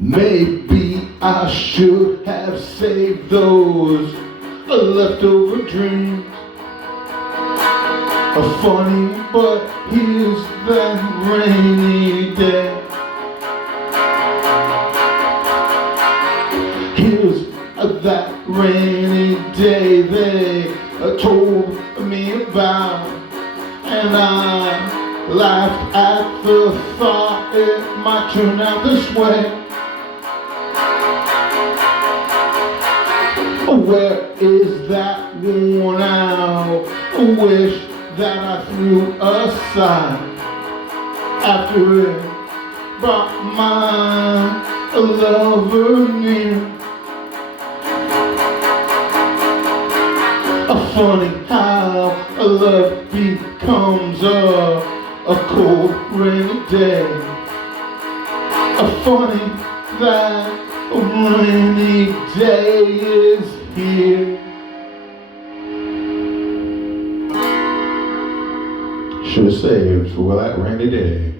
Maybe I should have saved those leftover dreams. Funny, but here's that rainy day. Here's that rainy day they told me about, and I laughed at the thought it might turn out this way. Where is that worn out wish that I threw aside after it brought my lover near? Funny how love becomes a cold rainy day. Funny that a rainy day is here. Should have saved for that rainy day.